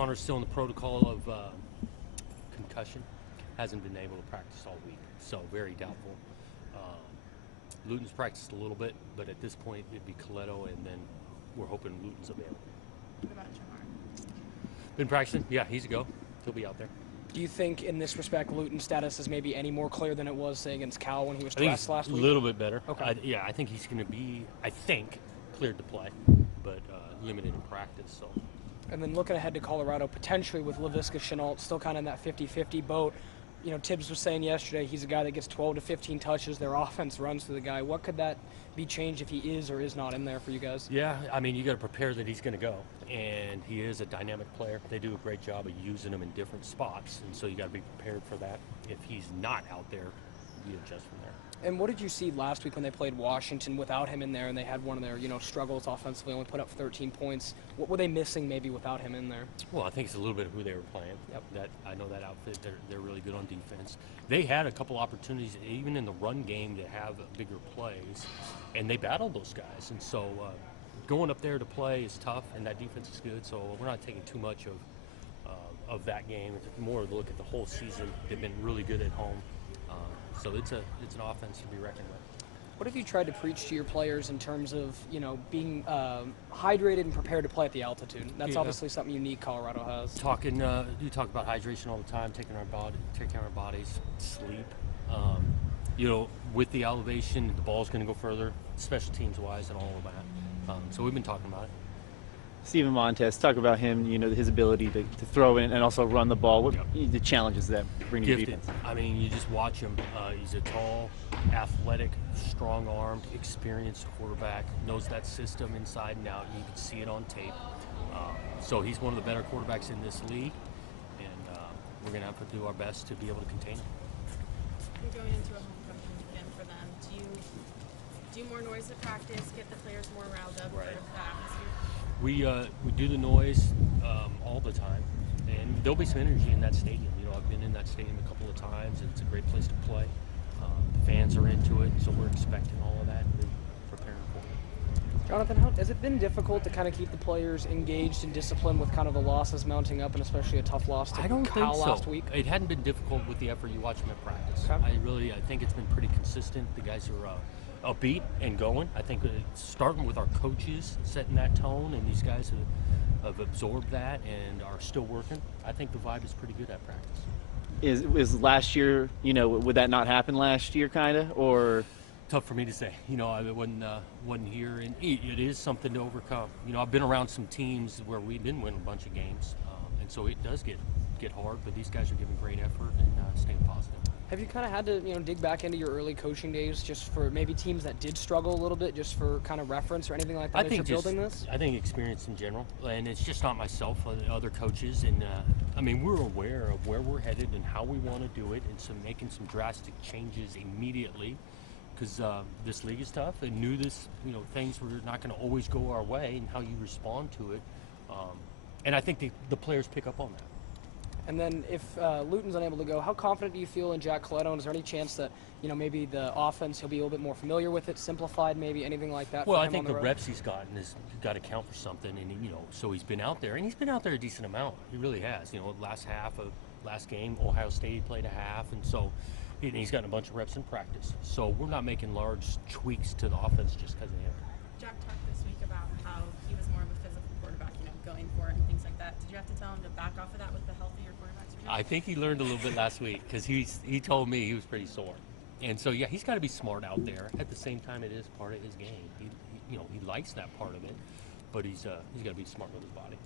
Connor's still in the protocol of concussion. Hasn't been able to practice all week, so very doubtful. Luton's practiced a little bit, but at this point it'd be Coletto, and then we're hoping Luton's available. What about Jamar? Been practicing? Yeah, he's a go. He'll be out there. Do you think, in this respect, Luton's status is maybe any more clear than it was, say, against Cal when he was dressed last week? A little bit better. Okay. I think he's going to be, cleared to play, but limited in practice. So. And then looking ahead to Colorado, potentially with Laviska Chenault still kind of in that 50-50 boat. You know, Tibbs was saying yesterday he's a guy that gets 12 to 15 touches. Their offense runs through the guy. What could that be changed if he is or is not in there for you guys? Yeah, I mean, you got to prepare that he's going to go, and he is a dynamic player. They do a great job of using him in different spots, and so you got to be prepared for that. If he's not out there, you adjust from there. And what did you see last week when they played Washington without him in there, and they had one of their struggles offensively, only put up 13 points? What were they missing maybe without him in there? Well, I think it's a little bit of who they were playing. Yep. I know that outfit, they're really good on defense. They had a couple opportunities, even in the run game, to have bigger plays, and they battled those guys. And so going up there to play is tough, and that defense is good, so we're not taking too much of that game. It's more to look at the whole season. They've been really good at home. So it's an offense to be reckoned with. What have you tried to preach to your players in terms of, being hydrated and prepared to play at the altitude? That's obviously something unique Colorado has. We talk about hydration all the time, taking care of our bodies, sleep. With the elevation, the ball's going to go further, special teams wise, and all of that. So we've been talking about it. Steven Montez, talk about him, his ability to throw in and also run the ball. What the challenges that bring to defense? I mean, you just watch him. He's a tall, athletic, strong-armed, experienced quarterback, knows that system inside and out. You can see it on tape. So he's one of the better quarterbacks in this league, and we're going to have to do our best to be able to contain him. You're going into a homecoming weekend for them. Do you do more noise at practice, get the players more riled up for the atmosphere? We do the noise all the time, and there'll be some energy in that stadium. I've been in that stadium a couple of times, and it's a great place to play. The fans are into it, so we're expecting all of that and preparing for it. Jonathan, has it been difficult to kind of keep the players engaged and disciplined with kind of the losses mounting up, and especially a tough loss to Cal last week? It hadn't been difficult with the effort you watch them at practice. Okay. I think it's been pretty consistent. The guys are upbeat and going. I think starting with our coaches setting that tone, and these guys have absorbed that and are still working. I think the vibe is pretty good at practice. Is last year, would that not happen last year, kind of, or? Tough for me to say. I wasn't here, and it is something to overcome. I've been around some teams where we didn't win a bunch of games, and so it does get hard. But these guys are giving great effort and staying positive. Have you kind of had to dig back into your early coaching days just for maybe teams that did struggle a little bit, just for kind of reference or anything like that as you're building this? I think experience in general, and it's just not myself, other coaches, and we're aware of where we're headed and how we want to do it, and so making some drastic changes immediately, because this league is tough, and things were not going to always go our way, and how you respond to it, and I think the players pick up on that. And then if Luton's unable to go, how confident do you feel in Jack Coletto? And is there any chance that, maybe the offense, he'll be a little bit more familiar with it, simplified, maybe anything like that? Well, I think the reps he's gotten has got to count for something. And, so he's been out there. And he's been out there a decent amount. He really has. Last game, Ohio State played a half. And so he's gotten a bunch of reps in practice. So we're not making large tweaks to the offense just because of him. Jack talked this week about how he was more of a physical quarterback, going for it and things like that. Did you have to tell him to back off of that with the healthier quarterbacks? I think he learned a little bit last week because he told me he was pretty sore. And so, he's got to be smart out there. At the same time, it is part of his game. He likes that part of it, but he's got to be smart with his body.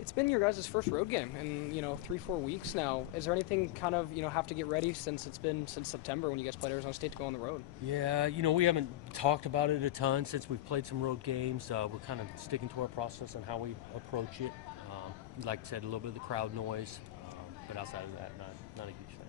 It's been your guys' first road game in 3-4 weeks now. Is there anything kind of have to get ready since it's been since September when you guys played Arizona State to go on the road? Yeah, we haven't talked about it a ton since we've played some road games. We're kind of sticking to our process and how we approach it. Like I said, a little bit of the crowd noise, but outside of that, not a huge thing.